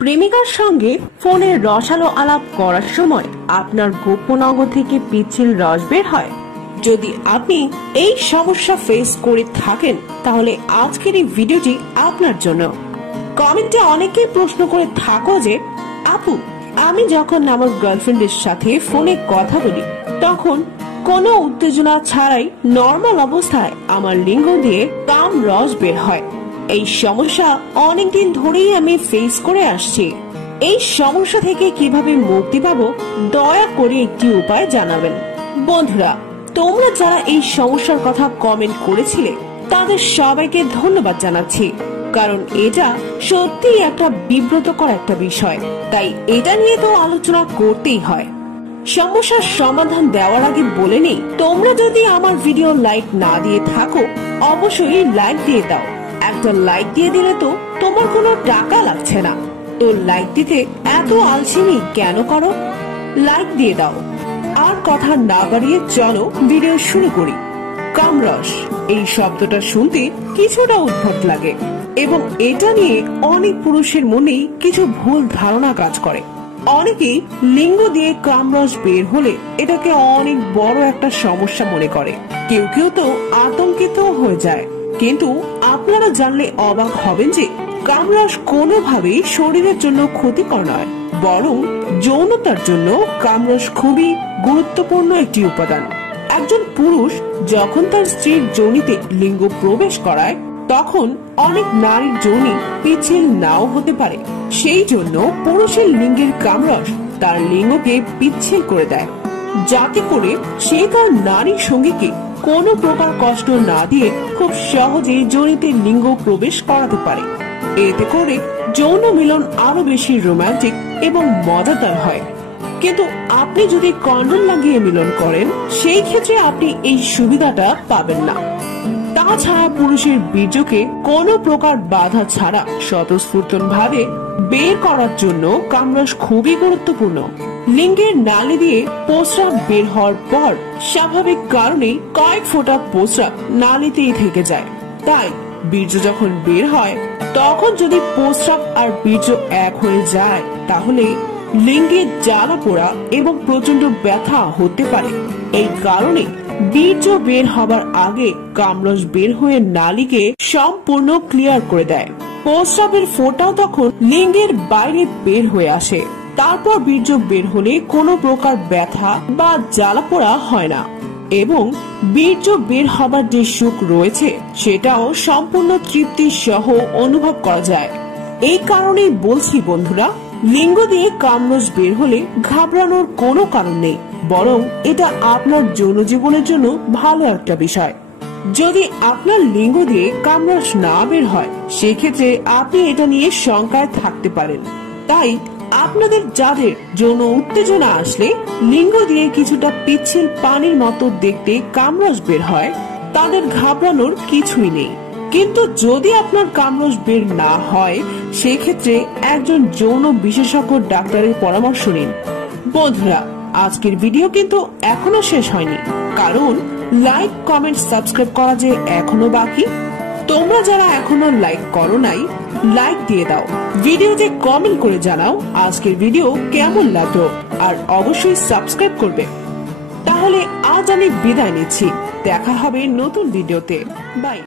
প্রেমিকার সঙ্গে ফোনে রসালো আলাপ করার সময় আপনার গোপন অঙ্গ থেকে পিচ্ছিল রস বের হয়। যদি আপনি এই সমস্যা ফেস করে থাকেন তাহলে আজকের এই ভিডিওটি আপনার জন্য। কমেন্টে অনেকেই প্রশ্ন করে থাকো যে আপু, আমি যখন আমার গার্লফ্রেন্ডের সাথে ফোনে কথা বলি তখন কোনো উত্তেজনা ছাড়াই নর্মাল অবস্থায় আমার লিঙ্গ দিয়ে কাম রস বের হয়। এই সমস্যা অনেকদিন ধরেই আমি ফেস করে আসছি। এই সমস্যা থেকে কিভাবে মুক্তি পাবো দয়া করে একটি উপায় জানাবেন। বন্ধুরা, তোমরা যারা এই সমস্যার কথা কমেন্ট করেছিলে তাদের সবাইকে ধন্যবাদ জানাচ্ছি, কারণ এটা সত্যিই একটা বিব্রতকর একটা বিষয়, তাই এটা নিয়ে তো আলোচনা করতেই হয়। সমস্যার সমাধান দেওয়ার আগে বলে নেই, তোমরা যদি আমার ভিডিও লাইক না দিয়ে থাকো অবশ্যই লাইক দিয়ে দাও। একটা লাইক দিয়ে দিলে তো তোমার কোনো টাকা লাগছে না, তো লাইক দিতে এত আলসেমি কেন করো? লাইক দিয়ে দাও। আর কথা না বাড়িয়ে চলো ভিডিও শুরু করি। কামরস এই শব্দটা শুনতে কিছুটা উদ্ভট লাগে এবং এটা নিয়ে অনেক পুরুষের মনেই কিছু ভুল ধারণা কাজ করে। অনেকেই লিঙ্গ দিয়ে কামরস বের হলে এটাকে অনেক বড় একটা সমস্যা মনে করে, কেউ কেউ তো আতঙ্কিত হয়ে যায়। কিন্তু আপনারা জানলে অবাক হবেন যে কামরস কোনোভাবেই শরীরের জন্য ক্ষতিকর নয়, বরং যৌনতার জন্য কামরস খুবই গুরুত্বপূর্ণ একটি উপাদান। একজন পুরুষ যখন তার স্ত্রীর যোনিতে লিঙ্গ প্রবেশ করায় তখন অনেক নারীর যোনি পিচ্ছিল নাও হতে পারে। সেই জন্য পুরুষের লিঙ্গের কামরস তার লিঙ্গকে পিচ্ছিল করে দেয়, যাতে করে সে তার নারী সঙ্গীকে কোনো প্রকার কষ্ট না দিয়ে খুব সহজে যোনিতে লিঙ্গ প্রবেশ করাতে পারে। এতে করে যৌন মিলন আরো বেশি রোমান্টিক এবং মজাদার হয়। কিন্তু আপনি যদি কন্ডম লাগিয়ে মিলন করেন সেই ক্ষেত্রে আপনি এই সুবিধাটা পাবেন না। তাছাড়া পুরুষের বীর্যকে কোনো প্রকার বাধা ছাড়া স্বতঃস্ফূর্তভাবে বের করার জন্য কামরস খুবই গুরুত্বপূর্ণ। লিঙ্গের নালী দিয়ে প্রস্রাব বের হওয়ার পর স্বাভাবিক কারণে কয়েক ফোঁটা প্রস্রাব নালীতেই থেকে যায়, তাই বীর্য যখন বের হয় তখন যদি প্রস্রাব আর বীর্য এক হয়ে যায় তাহলে লিঙ্গে জ্বালা পোড়া এবং প্রচন্ড ব্যথা হতে পারে। এই কারণে বীর্য বের হবার আগে কামরস বের হয়ে নালীকে সম্পূর্ণ ক্লিয়ার করে দেয়। প্রস্রাবের ফোঁটাও তখন লিঙ্গের বাইরে বের হয়ে আসে। তারপর বীর্য বের হলে কোনো প্রকার ব্যথা বা জ্বালা পোড়া হয় না এবং বীর্য বের হবার যে সুখ রয়েছে সেটাও সম্পূর্ণ তৃপ্তি সহ অনুভব করা যায়। এই কারণেই বলছি বন্ধুরা, লিঙ্গ দিয়ে কামরস বের হলে ঘাবড়ানোর কোনো কারণ নেই, বরং এটা আপনার যৌন জীবনের জন্য ভালো একটা বিষয়। যদি আপনার লিঙ্গ দিয়ে কামরস না বের হয় সেক্ষেত্রে আপনি এটা নিয়ে শঙ্কায় থাকতে পারেন। তাই আপনাদের যাদের যৌন উত্তেজনা আসলে লিঙ্গ দিয়ে কিছুটা পিচ্ছিল পানির মতো দেখতে কামরস বের হয় তাদের ঘাবড়ানোর কিছুই নেই। কিন্তু যদি আপনার কামরস বের না হয় সেক্ষেত্রে একজন যৌন বিশেষজ্ঞ ডাক্তারের পরামর্শ নিন। বন্ধুরা, আজকের ভিডিও কিন্তু এখনো শেষ হয়নি, কারণ লাইক, কমেন্ট, সাবস্ক্রাইব করা যে এখনো বাকি। তোমরা যারা এখনো লাইক করো নাই, লাইক দিয়ে দাও, ভিডিওতে কমেন্ট করে জানাও আজকের ভিডিও কেমন লাগলো, আর অবশ্যই সাবস্ক্রাইব করবে। তাহলে আজ আমি বিদায় নিচ্ছি, দেখা হবে নতুন ভিডিওতে। বাই।